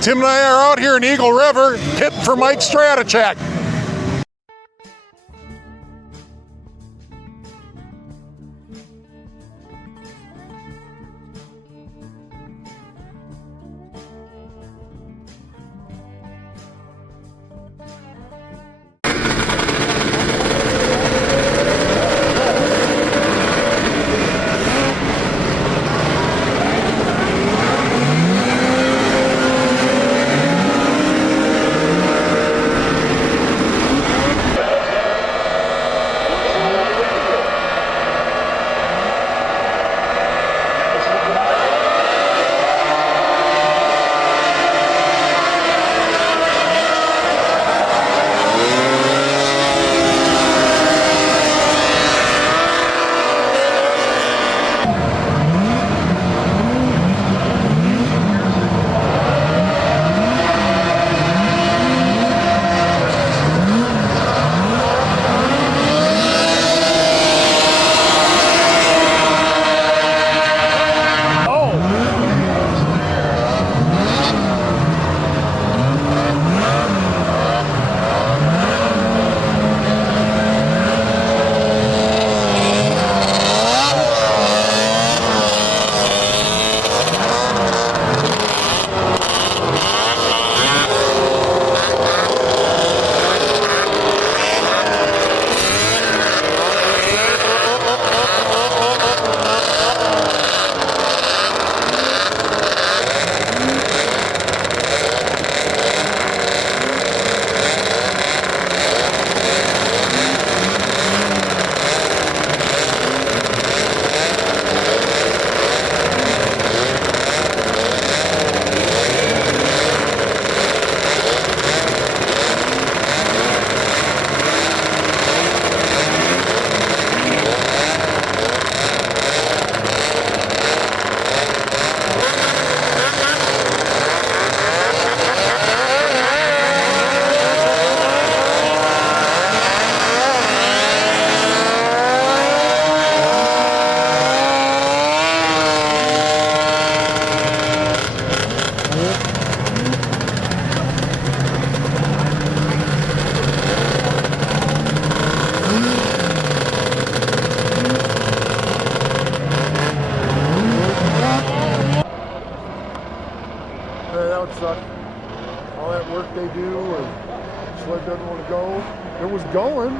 Tim and I are out here in Eagle River, pitting for Mike Stratachek. That would suck. All that work they do, or Sled doesn't want to go. It was going.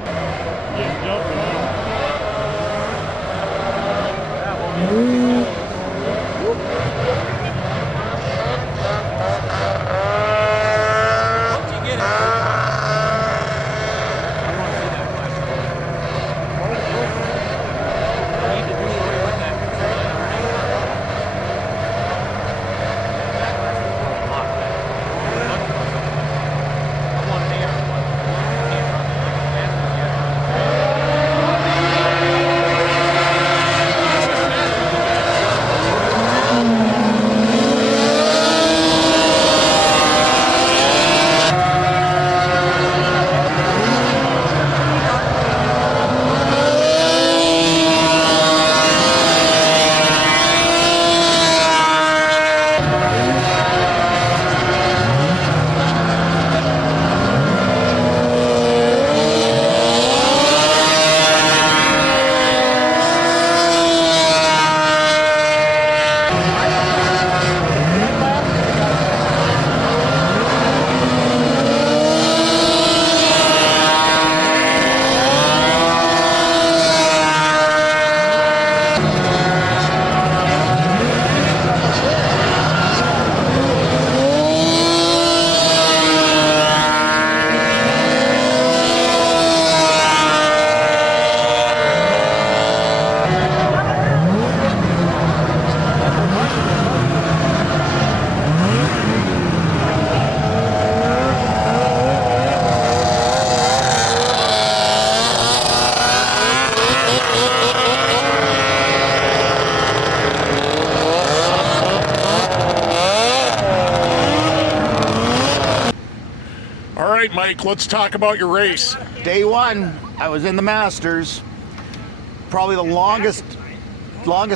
right, Mike, let's talk about your race. Day one, I was in the Masters. Probably the longest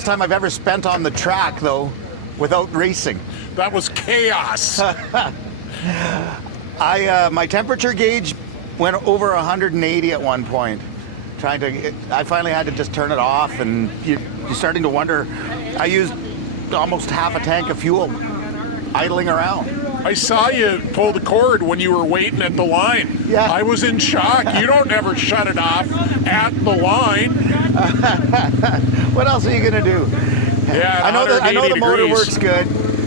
time I've ever spent on the track, though, without racing. That was chaos. My temperature gauge went over 180 at one point. I finally had to just turn it off, and you're starting to wonder. I used almost half a tank of fuel idling around. I saw you pull the cord when you were waiting at the line. Yeah. I was in shock. You don't ever shut it off at the line. What else are you gonna do? Yeah, I know the motor degrees. works good,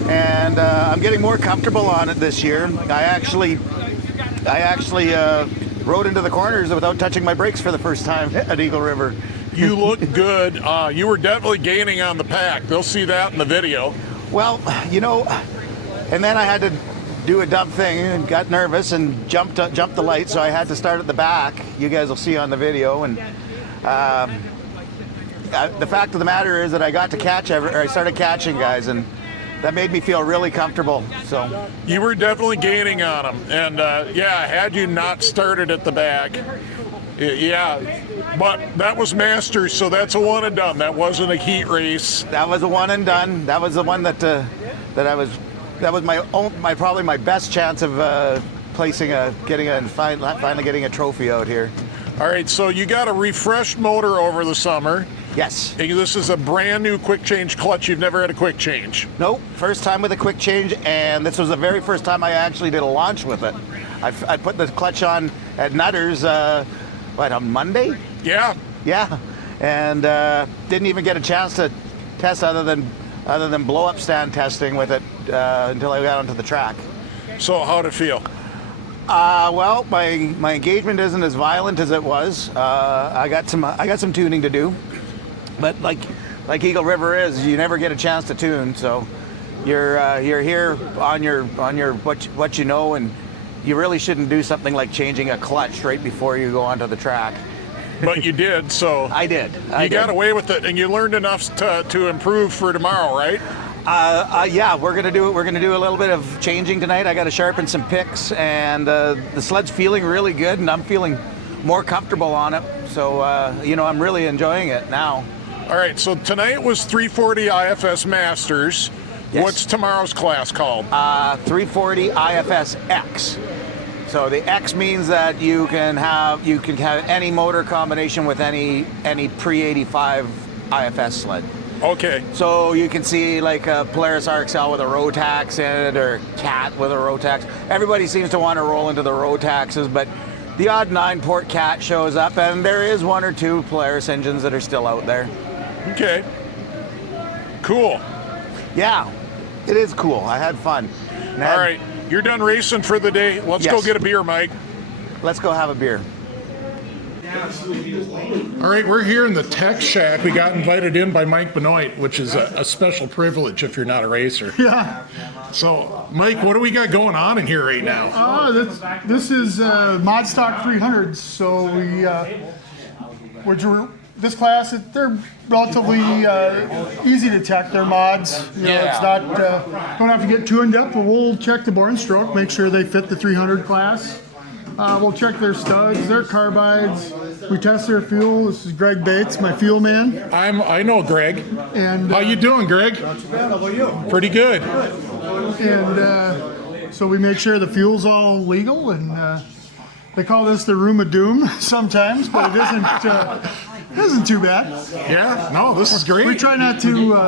and I'm getting more comfortable on it this year. I actually rode into the corners without touching my brakes for the first time at Eagle River. You look good. You were definitely gaining on the pack. They'll see that in the video. Well, you know, and then I had to do a dumb thing and got nervous and jumped the light, so I had to start at the back. You guys will see on the video. And the fact of the matter is that I got to I started catching guys, and that made me feel really comfortable. So You were definitely gaining on them. And yeah, had you not started at the back, yeah, but that was Masters, so that's a one and done. That wasn't a heat race. that was a one and done. That was the one that was probably my best chance of finally getting a trophy out here. All right, so you got a refreshed motor over the summer. Yes. And this is a brand new quick change clutch. You've never had a quick change. Nope, first time with a quick change, and this was the very first time I actually did a launch with it. I put the clutch on at Nutter's, on Monday? Yeah. Yeah, and didn't even get a chance to test other than blow-up stand testing with it until I got onto the track. So how'd it feel? Well, my engagement isn't as violent as it was. I got some tuning to do, but like Eagle River is, you never get a chance to tune. So you're here on your what you know, and you really shouldn't do something like changing a clutch right before you go onto the track. But you did, so I did. You got away with it, and you learned enough to improve for tomorrow, right? Yeah, we're gonna do a little bit of changing tonight. I got to sharpen some picks, and the sled's feeling really good, and I'm feeling more comfortable on it. So I'm really enjoying it now. All right, so tonight was 340 IFS Masters. Yes. What's tomorrow's class called? 340 IFS X. So the X means that you can have any motor combination with any pre-85 IFS sled. Okay. So you can see like a Polaris RXL with a Rotax in it, or Cat with a Rotax. Everybody seems to want to roll into the Rotaxes, but the odd 9-port Cat shows up, and there is one or two Polaris engines that are still out there. Okay. Cool. Yeah, it is cool. I had fun. All right, you're done racing for the day. Let's go Yes. get a beer, Mike. Let's go have a beer. All right, we're here in the Tech Shack. We got invited in by Mike Benoit, which is a special privilege if you're not a racer. Yeah. So, Mike, what do we got going on in here right now? This is mod stock 300s. So this class, they're relatively easy to tech. They're mods. It's not don't have to get too in depth. But we'll check the bore and stroke, make sure they fit the 300 class. We'll check their studs, their carbides. We test their fuel. This is Greg Bates, my fuel man. I know Greg. And How you doing, Greg? Not too bad. How about you? Pretty good. And so we make sure the fuel's all legal, and they call this the room of doom sometimes, but it isn't too bad. Yeah, no, this is great. We try not to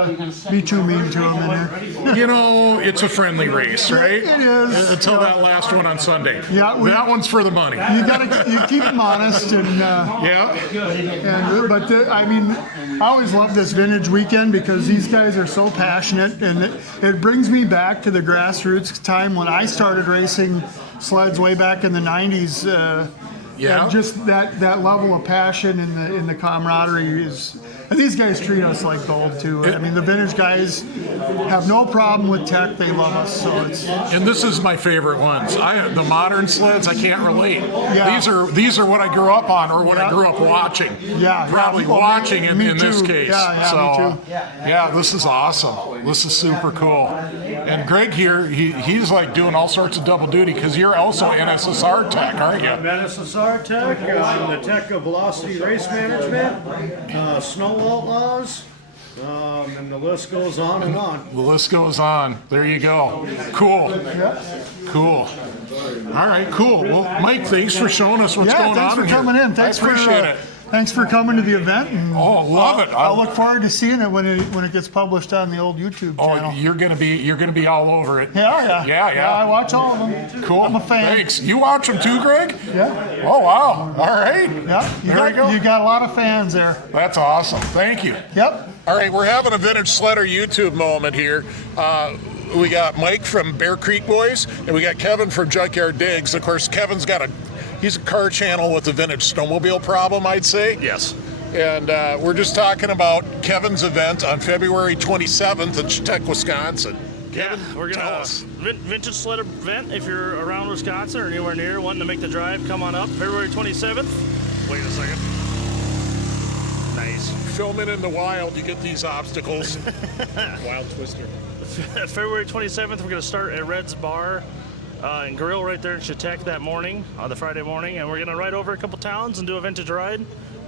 be too mean to them in there. You know, it's a friendly race, right? It is. Until that last one on Sunday. Yeah, that one's for the money. You keep them honest, and I always love this vintage weekend because these guys are so passionate, and it brings me back to the grassroots time when I started racing sleds way back in the 90s. And just that level of passion and the camaraderie is, and these guys treat us like gold too. I mean, the vintage guys have no problem with tech; they love us. So and this is my favorite ones. The modern sleds, I can't relate. Yeah. These are what I grew up on, or what I grew up watching. Probably watching in this case. Me too. Yeah, this is awesome. This is super cool. And Greg here, he's like doing all sorts of double duty because you're also NSSR tech, aren't you? I'm NSSR tech. I'm the tech of Velocity Race Management, Snow Outlaws, And the list goes on and on. The list goes on. There you go. Cool. Cool. All right, cool. Well, Mike, thanks for showing us what's going on. Thanks for coming in. Thanks I appreciate it. Thanks for coming to the event. And love it. I'll look forward to seeing it when it gets published on the old YouTube channel. You're gonna be all over it. Yeah. Yeah. I watch all of them. Cool. I'm a fan. Thanks. You watch them too, Greg? Yeah. Oh wow. All right. Yeah. You got a lot of fans there. That's awesome. Thank you. Yep. All right, we're having a Vintage Sledder YouTube moment here. We got Mike from Bear Creek Boys, and we got Kevin from Junkyard Digs. Of course, Kevin's he's a car channel with a vintage snowmobile problem, I'd say. Yes. And we're just talking about Kevin's event on February 27th in Chetek, Wisconsin. Kevin, we're tell gonna us. vintage sled event. If you're around Wisconsin or anywhere near, wanting to make the drive, come on up. February 27th. Wait a second. Nice. Filming in the wild, you get these obstacles. Wild Twister. February 27th, we're going to start at Red's Bar and Grill right there in Chetek that morning, on the Friday morning, and we're going to ride over a couple towns and do a vintage ride.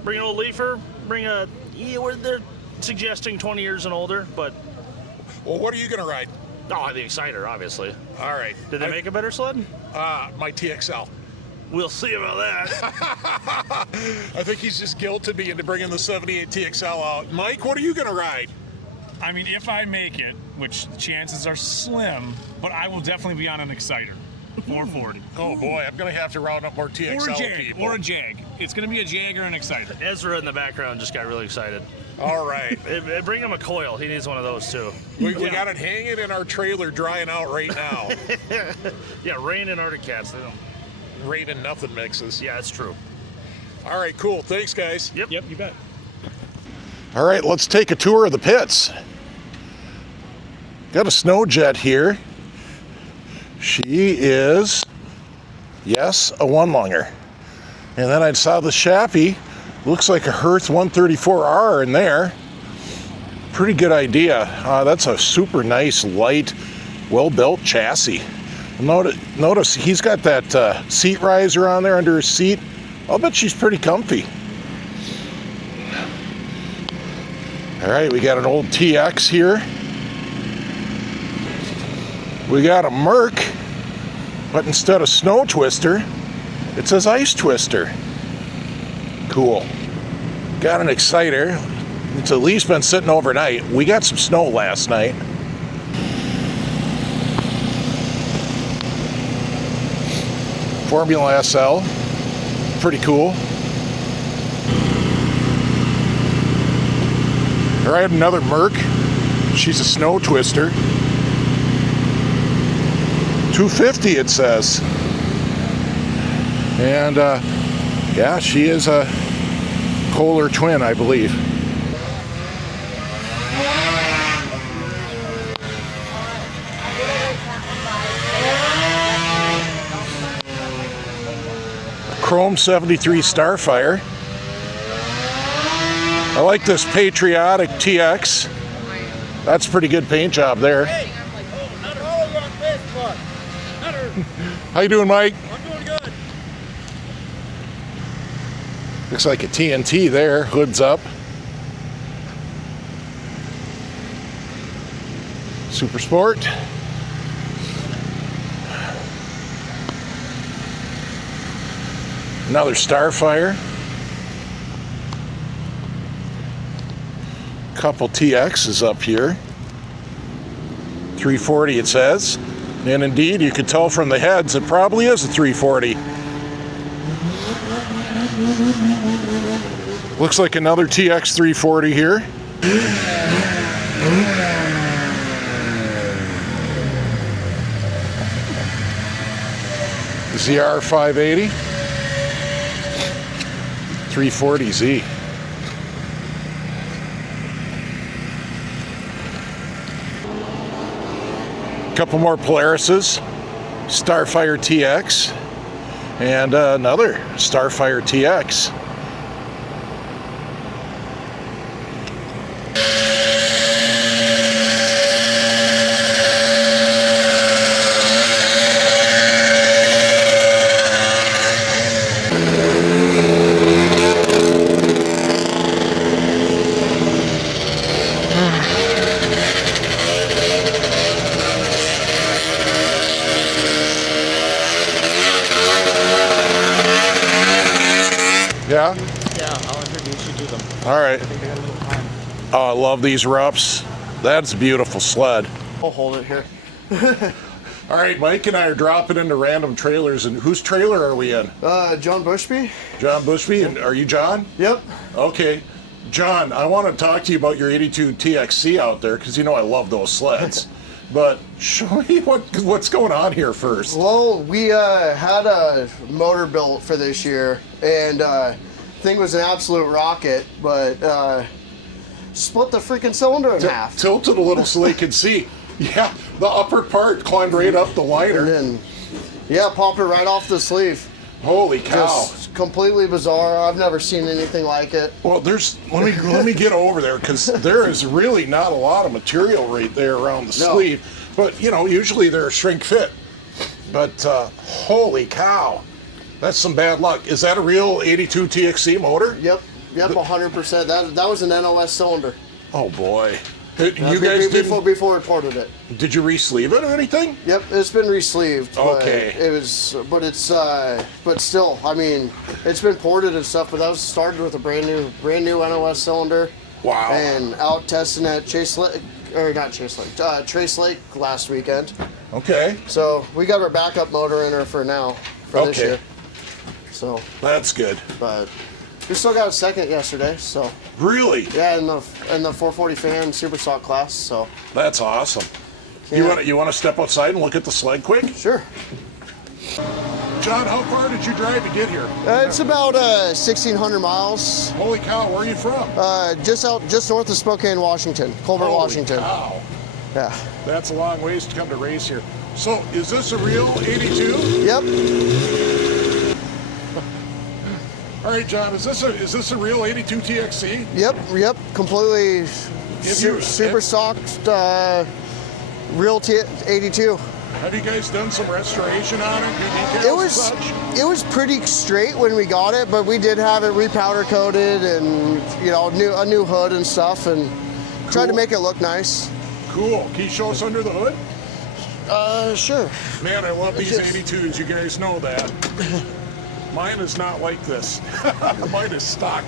Bring an old leafer, they're suggesting 20 years and older, but... Well, what are you going to ride? Oh, the Exciter, obviously. All right. Did they make a better sled? My TXL. We'll see about that. I think he's just guilted me into bringing the 78 TXL out. Mike, what are you going to ride? I mean, if I make it, which chances are slim, but I will definitely be on an Exciter. 440. Oh boy, I'm going to have to round up more TXL people. Or a Jag. It's going to be a Jag or an Exciter. Ezra in the background just got really excited. All right. Bring him a coil. He needs one of those too. We got it hanging in our trailer drying out right now. Yeah, rain and Arctic Cats. They don't... Rain and nothing mixes. Yeah, it's true. All right, cool. Thanks, guys. Yep, you bet. All right, let's take a tour of the pits. Got a snow jet here. She is, yes, a one-lunger. And then I saw the Chappie. Looks like a Hearth 134R in there. Pretty good idea. That's a super nice, light, well-built chassis. Notice he's got that seat riser on there under his seat. I'll bet she's pretty comfy. All right, we got an old TX here. We got a Merc, but instead of Snow Twister, it says Ice Twister. Cool. Got an Exciter. It's at least been sitting overnight. We got some snow last night. Formula SL. Pretty cool. All right, another Merc. She's a Snow Twister. 250 it says. And yeah, she is a Kohler twin, I believe. Chrome 73 Starfire. I like this patriotic TX. That's a pretty good paint job there. How you doing, Mike? I'm doing good. Looks like a TNT there, hood's up. Super Sport. Another Starfire. Couple TXs up here. 340 it says. And indeed, you could tell from the heads, it probably is a 340. Looks like another TX 340 here. ZR 580. 340Z. Couple more Polarises, Starfire TX, and another Starfire TX. Yeah? Yeah, I'll introduce you to them. All right. I think they got a little time. Oh, I love these rups. That's a beautiful sled. I'll hold it here. All right, Mike and I are dropping into random trailers. And whose trailer are we in? John Bushby. John Bushby. And are you John? Yep. Okay. John, I want to talk to you about your 82 TXC out there because you know I love those sleds. But show me what's going on here first. Well, we had a motor built for this year, and thing was an absolute rocket, but split the freaking cylinder in half. Tilted a little so they can see. Yeah, the upper part climbed right up the liner. And then, yeah, popped it right off the sleeve. Holy cow. Just completely bizarre. I've never seen anything like it. Well, let me get over there because there is really not a lot of material right there around the sleeve. But you know, usually they're a shrink fit. But holy cow, that's some bad luck. Is that a real 82 TXC motor? Yep, 100%. That was an NOS cylinder. Oh boy. You guys before it ported it. Did you re-sleeve it or anything? Yep, it's been re-sleeved. Okay. But still, I mean, it's been ported and stuff. But that was started with a brand new NOS cylinder. Wow. And out testing at Trace Lake last weekend. Okay. So we got our backup motor in her for this year. So that's good. But we still got a second yesterday. So. Really? Yeah, in the 440 fan super stock class. So. That's awesome. Yeah. You want to step outside and look at the sled quick? Sure. John, how far did you drive to get here? It's about 1,600 miles. Holy cow, where are you from? Just north of Spokane, Washington, Colbert, Washington. Cow. Yeah. That's a long ways to come to race here. So, is this a real 82? Yep. All right, John, is this a real 82 TXC? Yep, completely super stocked, real 82. Have you guys done some restoration on it? New decals and such? It was pretty straight when we got it, but we did have it repowder coated and a new hood and stuff, and tried to make it look nice. Cool. Can you show us under the hood? Sure. Man, I love these 82s. You guys know that. Mine is not like this. Mine is stock.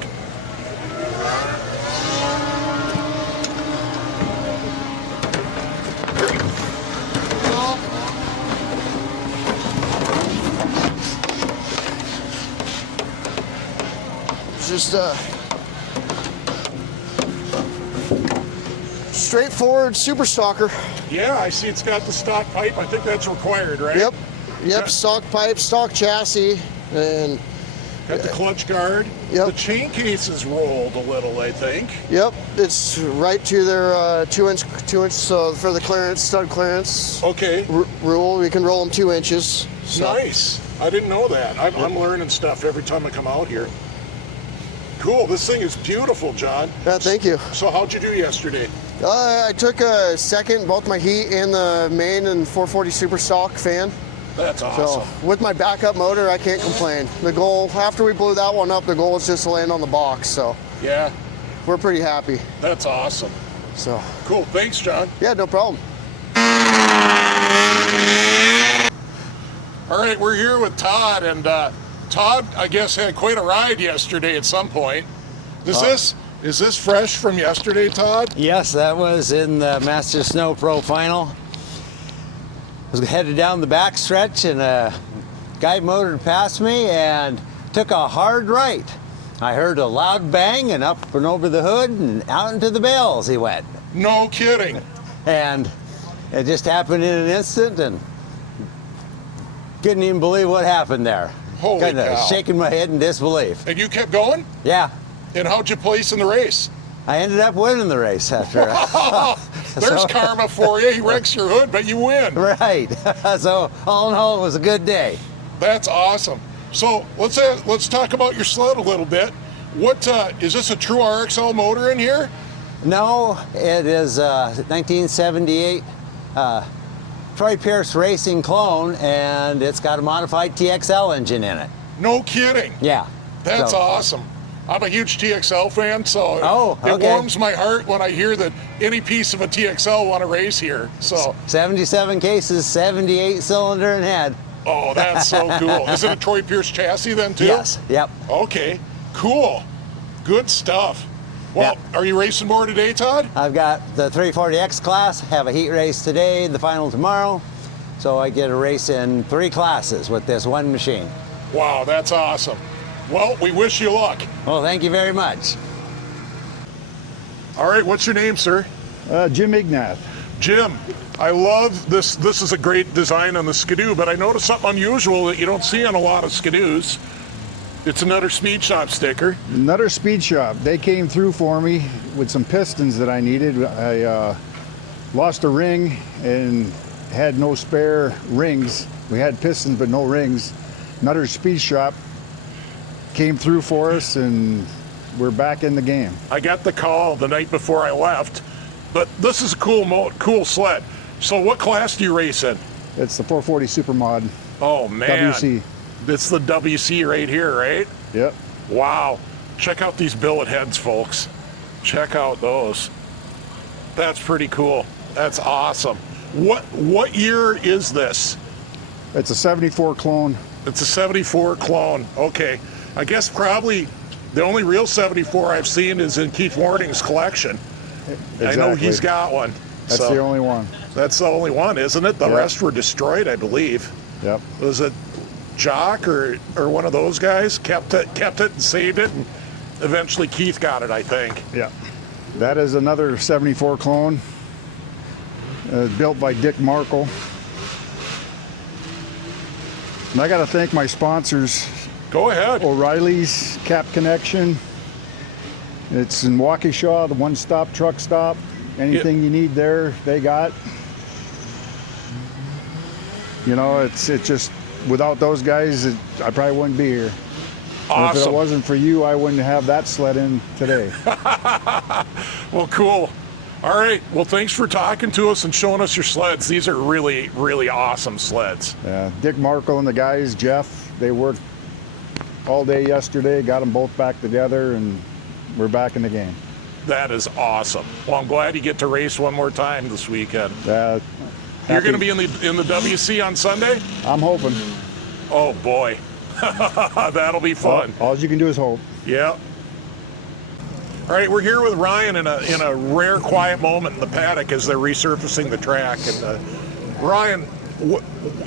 Just straightforward super stalker. Yeah, I see it's got the stock pipe. I think that's required, right? Yep, Yeah. stock pipe, stock chassis, and got the clutch guard. Yep. The chain case is rolled a little, I think. Yep, it's right to their 2 inch. So for the clearance, stud clearance. Okay. Rule, we can roll them 2 inches. So. Nice. I didn't know that. I'm learning stuff every time I come out here. Cool. This thing is beautiful, John. Yeah, thank you. So how'd you do yesterday? I took a second, both my heat and the main and 440 super stock fan. That's awesome. So with my backup motor, I can't complain. The goal, after we blew that one up, the goal was just to land on the box. So Yeah, we're pretty happy. that's awesome. So Cool. Thanks, John. yeah, no problem. All right, we're here with Todd, and Todd, I guess, had quite a ride yesterday at some point. Is this fresh from yesterday, Todd? Yes, that was in the Master Snow Pro Final. I was headed down the back stretch and a guy motored past me and took a hard right. I heard a loud bang and up and over the hood and out into the bales he went. No kidding. And it just happened in an instant and couldn't even believe what happened there. Holy Kind cow. of shaking my head in disbelief. And you kept going? Yeah, And how'd you place in the race? I ended up winning the race after. There's So- karma for you. He wrecks your hood, but you win. Right. So all in all, it was a good day. That's awesome. So let's talk about your sled a little bit. What is this a true RXL motor in here? No, it is a 1978 Troy Pierce Racing clone, and it's got a modified TXL engine in it. No kidding. Yeah. That's So- awesome. I'm a huge TXL fan, so Oh, it okay. warms my heart when I hear that any piece of a TXL want to race here. So, 77 cases, 78 cylinder and head. oh, that's so cool. Is it a Troy Pierce chassis then too? Yes. Yep. Okay. Cool. Good stuff. Well, are you racing more today, Todd? I've got the 340X class, have a heat race today, the final tomorrow. So I get a race in 3 classes with this one machine. Wow, that's awesome. Well, we wish you luck. Well, thank you very much. All right, what's your name, sir? Jim Ignath. Jim, I love this. This is a great design on the Skidoo, but I noticed something unusual that you don't see on a lot of Skidoos. It's another Speed Shop sticker. Another Speed Shop. They came through for me with some pistons that I needed. I lost a ring and had no spare rings. We had pistons but no rings. Another Speed Shop came through for us and we're back in the game. I got the call the night before I left, but this is a cool sled. So what class do you race in? It's the 440 Supermod. Oh man. WC. It's the WC right here, right? Yep. Wow. Check out these billet heads, folks. Check out those. That's pretty cool. That's awesome. What year is this? It's a 74 clone. It's a 74 clone. Okay. I guess probably the only real 74 I've seen is in Keith Warning's collection. Exactly. I know he's got one. That's the only one. That's the only one, isn't it? The Yep. rest were destroyed, I believe. Yep. Was it Jock or one of those guys kept it and saved it, and eventually Keith got it, I think. Yeah. That is another 74 clone, built by Dick Markle. And I got to thank my sponsors. Go ahead. O'Reilly's Cap Connection. It's in Waukesha, the one-stop truck stop. Anything you need there, they got. You know, it's just, without those guys, I probably wouldn't be here. And if it Awesome. wasn't for you, I wouldn't have that sled in today. Well, cool. All right. Well, thanks for talking to us and showing us your sleds. These are really, really awesome sleds. Dick Markle and the guys, Jeff, they worked all day yesterday, got them both back together, and we're back in the game. That is awesome. Well, I'm glad you get to race one more time this weekend. You're Happy- going to be in the WC on Sunday? I'm hoping. Oh boy, that'll be fun. All you can do is hope. Yeah. All right, we're here with Ryan in a rare quiet moment in the paddock as they're resurfacing the track. And Ryan,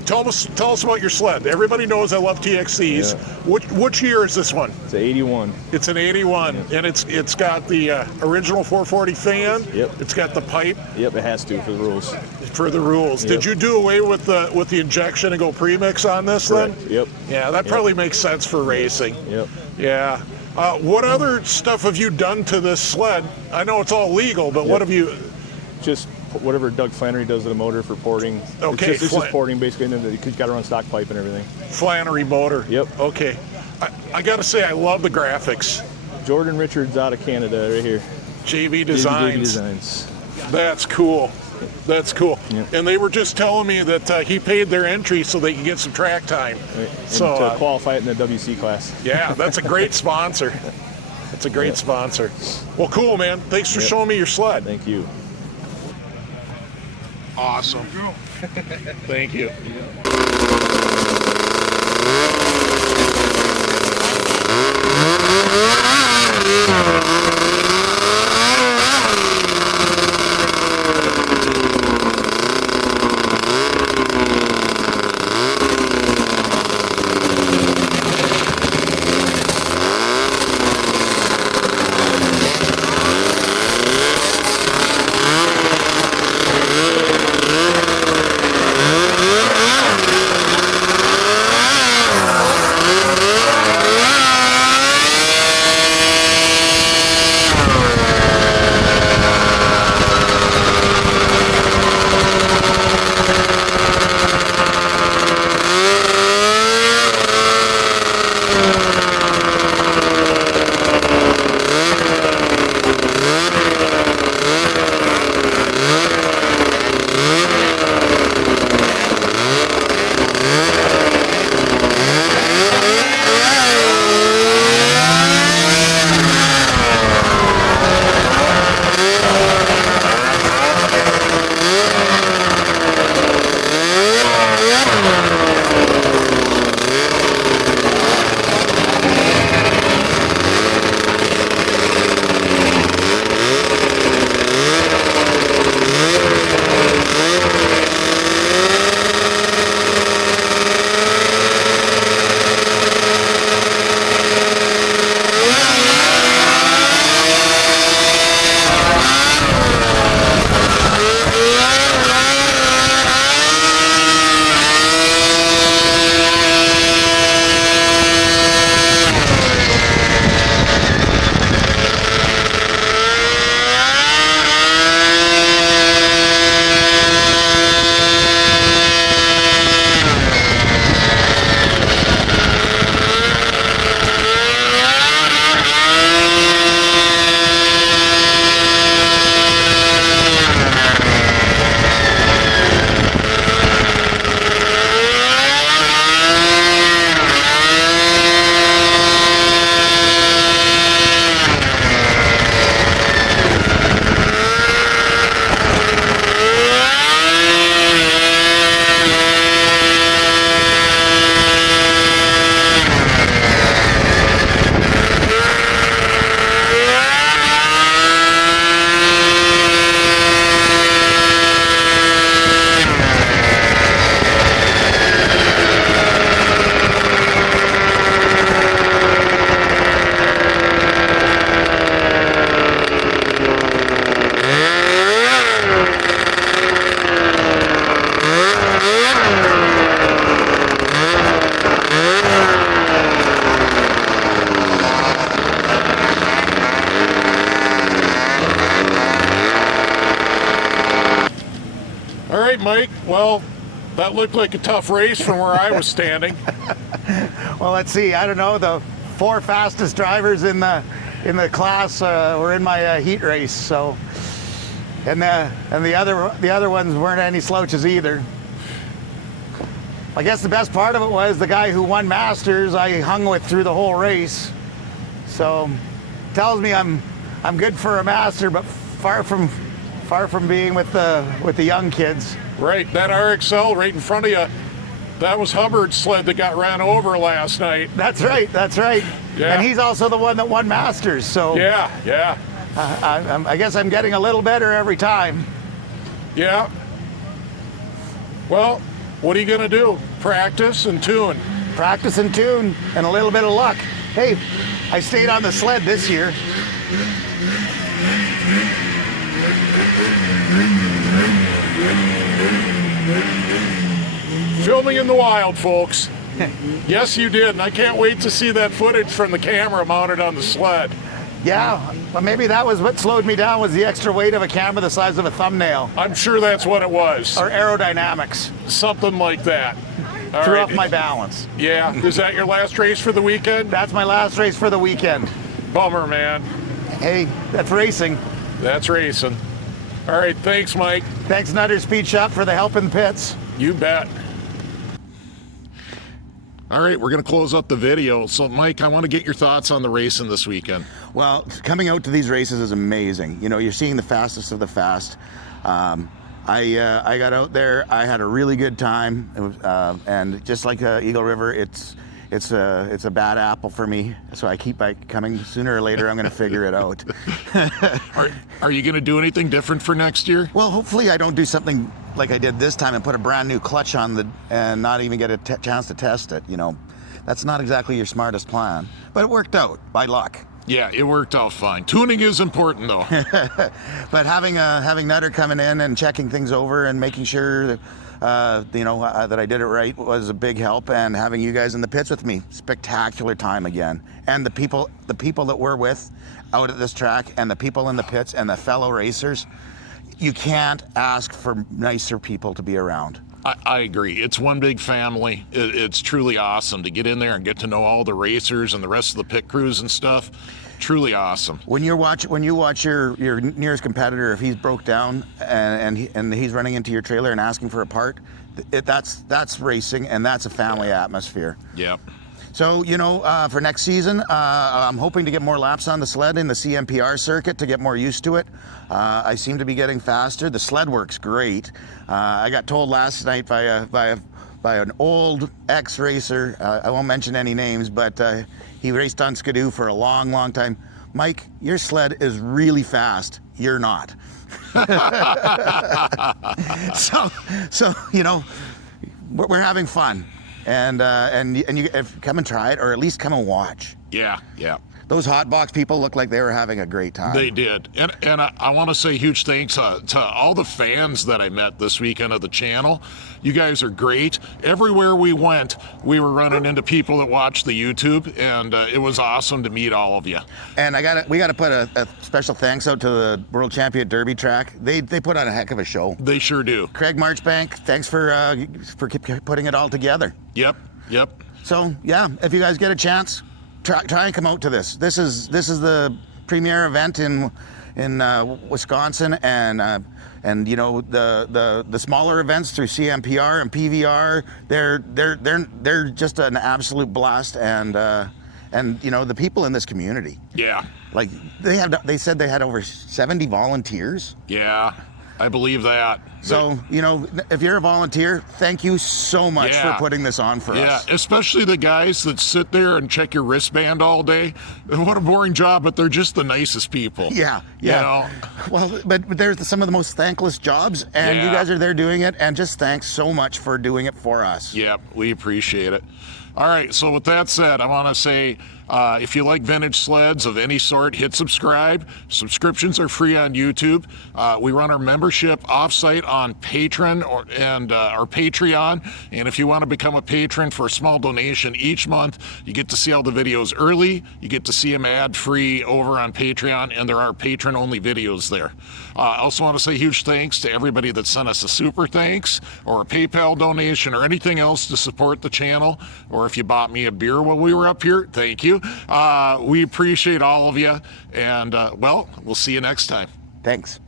tell us about your sled. Everybody knows I love TXCs. Yeah. Which year is this one? It's an 81. It's an 81, and it's got the original 440 fan. Yep. It's got the pipe. Yep, it has to for the rules. For the rules. Yep. Did you do away with the injection and go premix on this Correct. then? Yep. Yeah, that probably makes sense for racing. Yep. Yeah. What other stuff have you done to this sled? I know it's all legal, but what have you? Just whatever Doug Flannery does to the motor for porting. Okay. It's just porting basically, and then you got to run stock pipe and everything. Flannery motor. Yep. Okay. I got to say, I love the graphics. Jordan Richards out of Canada right here. JV JV Designs. Designs. That's cool. That's cool. Yep. And they were just telling me that he paid their entry so they could get some track time. Right. So to qualify it in the WC class. Yeah, that's a great sponsor. That's a great sponsor. Well, cool, man. Thanks for showing me your sled. Thank you. Awesome. Thank you. That looked like a tough race from where I was standing. Well, let's see. I don't know. The 4 fastest drivers in the class were in my heat race. So, and the other ones weren't any slouches either. I guess the best part of it was the guy who won Masters I hung with through the whole race. So, tells me I'm good for a Master, but far from being with the young kids. Right, that RXL right in front of you, that was Hubbard's sled that got ran over last night. That's right. Yeah. And he's also the one that won Masters. So yeah. I guess I'm getting a little better every time. Yeah. Well, what are you gonna do? Practice and tune. Practice and tune, and a little bit of luck. Hey, I stayed on the sled this year. Filming in the wild, folks. Yes, you did, and I can't wait to see that footage from the camera mounted on the sled. Yeah, well, maybe that was what slowed me down, was the extra weight of a camera the size of a thumbnail. I'm sure that's what it was. Or aerodynamics. Something like that. All Threw right. off my balance. Yeah, is that your last race for the weekend? That's my last race for the weekend. Bummer, man. Hey, that's racing. That's racing. All right, thanks, Mike. Thanks, Nutter Speed Shop, for the help in the pits. You bet. All right, we're going to close up the video. So, Mike, I want to get your thoughts on the racing this weekend. Well, coming out to these races is amazing. You know, you're seeing the fastest of the fast. I got out there. I had a really good time. It was, and just like Eagle River, it's a bad apple for me. So I keep coming. Sooner or later, I'm going to figure it out. Are you going to do anything different for next year? Well, hopefully I don't do something like I did this time and put a brand new clutch on and not even get a chance to test it. You know, that's not exactly your smartest plan, but it worked out by luck. Yeah, it worked out fine. Tuning is important, though. But having Nutter coming in and checking things over and making sure that that I did it right was a big help. And having you guys in the pits with me, spectacular time again. And the people that we're with out at this track, and the people in the pits, and the fellow racers, you can't ask for nicer people to be around. I agree. It's one big family. It's truly awesome to get in there and get to know all the racers and the rest of the pit crews and stuff. Truly awesome. When you watch your nearest competitor, if he's broke down and he's running into your trailer and asking for a part, that's racing, and that's a family atmosphere. Yep. So, for next season, I'm hoping to get more laps on the sled in the CMPR circuit to get more used to it. I seem to be getting faster. The sled works great. I got told last night by an old ex-racer, I won't mention any names, but he raced on Skidoo for a long, long time. Mike, your sled is really fast. You're not. So we're having fun. And you come and try it, or at least come and watch. Yeah. Those hot box people look like they were having a great time. They did. And I want to say huge thanks to all the fans that I met this weekend of the channel. You guys are great. Everywhere we went, we were running into people that watched the YouTube, and it was awesome to meet all of you. And we got to put a special thanks out to the World Champion Derby track. They put on a heck of a show. They sure do. Craig Marchbank, thanks for putting it all Together. Yep. So yeah, if you guys get a chance, try and come out to this. This is the premier event in Wisconsin, and the smaller events through CMPR and PVR, they're just an absolute blast, and the people in this community. Yeah. Like they said they had over 70 volunteers. Yeah. I believe that. So, if you're a volunteer, thank you so much for putting this on for us. Yeah, especially the guys that sit there and check your wristband all day. What a boring job, but they're just the nicest people. Yeah. Well, but they're some of the most thankless jobs, and you guys are there doing it, and just thanks so much for doing it for us. Yep, we appreciate it. All right, so with that said, I want to say, if you like vintage sleds of any sort, hit subscribe. Subscriptions are free on YouTube. We run our membership off-site on Patreon and our Patreon. And if you want to become a patron for a small donation each month, you get to see all the videos early. You get to see them ad-free over on Patreon, and there are patron-only videos there. I also want to say huge thanks to everybody that sent us a super thanks or a PayPal donation or anything else to support the channel, or if you bought me a beer while we were up here, thank you. We appreciate all of you, and well, we'll see you next time. Thanks.